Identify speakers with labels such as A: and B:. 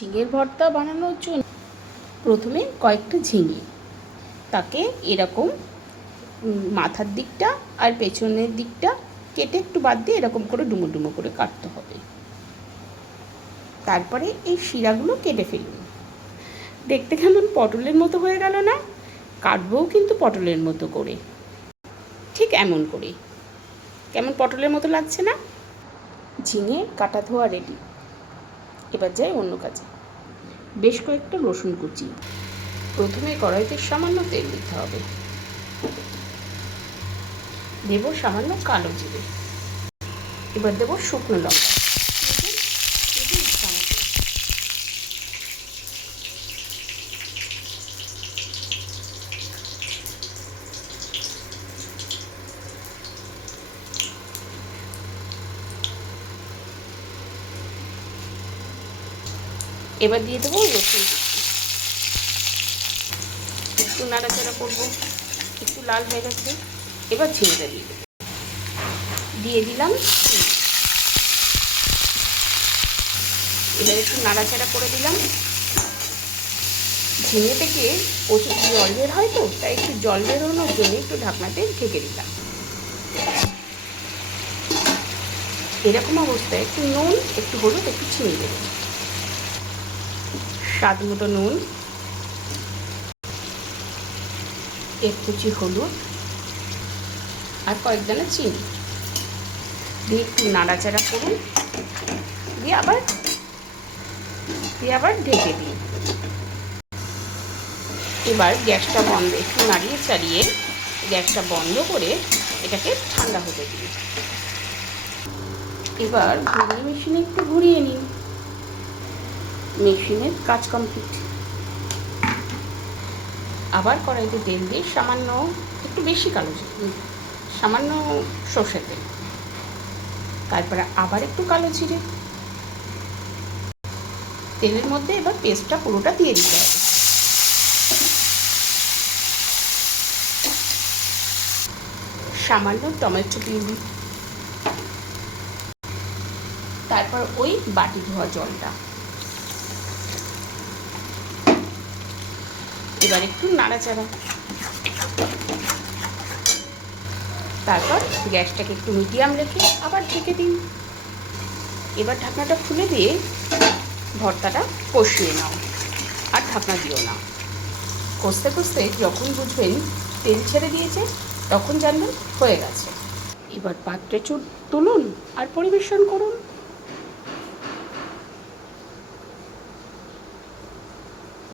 A: ঝিঙের ভর্তা বানানোর জন্য প্রথমে কয়েকটা ঝিঙে। তাকে এরকম মাথার দিকটা আর পেছনের দিকটা কেটে একটু বাদ দিয়ে এরকম করে ডুমো ডুমো করে কাটতে হবে। তারপরে এই শিরাগুলো কেটে ফেলুন। দেখতে কেমন পটলের মতো হয়ে গেল না? কাটবও কিন্তু পটলের মতো করে। ঠিক এমন করে। কেমন পটলের মতো লাগছে না? ঝিঙে কাটা ধোয়া রেডি এবার যাই অন্য কাজে। বেশ কয়েকটা রসুন কুচি। প্রথমে কড়াইতে সামান্য তেল দিতে হবে। দেব সামান্য কালো জিরে। এবার দেব শুকনো লঙ্কা। এবার দিয়ে দেবো রসুন। একটু নাড়াচাড়া করব, একটু লাল হয়ে গেছে। এবার ঝিঙেটা দিয়ে দেবো। দিয়ে দিলাম। এবার একটু নাড়াচাড়া করে দিলাম। ঝিঙে থেকে প্রচুর জল বের হয় তো, তাই একটু জল বেরোনোর জন্য একটু ঢাকনাতে ঢেকে দিলাম। এরকম অবস্থায় একটু নুন, একটু হলুদ, একটু চিনি দেবো। স্বাদ মতো নুন, এক কুচি হলুদ আর কয়েক দানা চিনি। দিয়ে একটু নাড়াচাড়া করুন। দিয়ে আবার দিয়ে আবার ঢেকে দিই এবার গ্যাসটা বন্ধ, একটু নাড়িয়ে চাড়িয়ে গ্যাসটা বন্ধ করে এটাকে ঠান্ডা হতে দিই এবার ঘুরিয়ে মেশিনে একটু ঘুরিয়ে নিন। মেশিনের কাজ কমপ্লিট আবার কড়াইতে তেল দিয়ে সামান্য একটু বেশি কালো সামান্য সর্ষে তেল। তারপরে আবার একটু কালো জিরে। তেলের মধ্যে এবার পেস্টটা পুরোটা দিয়ে দিতে হবে। সামান্য টমেটো পিউরি তারপর ওই বাটি ধোয়া জলটা এবার একটু নাড়াচাড়া। তারপর গ্যাসটাকে একটু মিডিয়াম রেখে আবার ঢেকে দিন। এবার ঢাকনাটা খুলে দিয়ে ভর্তাটা কষিয়ে নাও আর ঢাকনা দিও না। কষতে কষতে যখন বুঝবেন তেল ছেড়ে দিয়েছে, তখন জানবেন হয়ে গেছে। এবার পাত্রে তুলুন আর পরিবেশন করুন।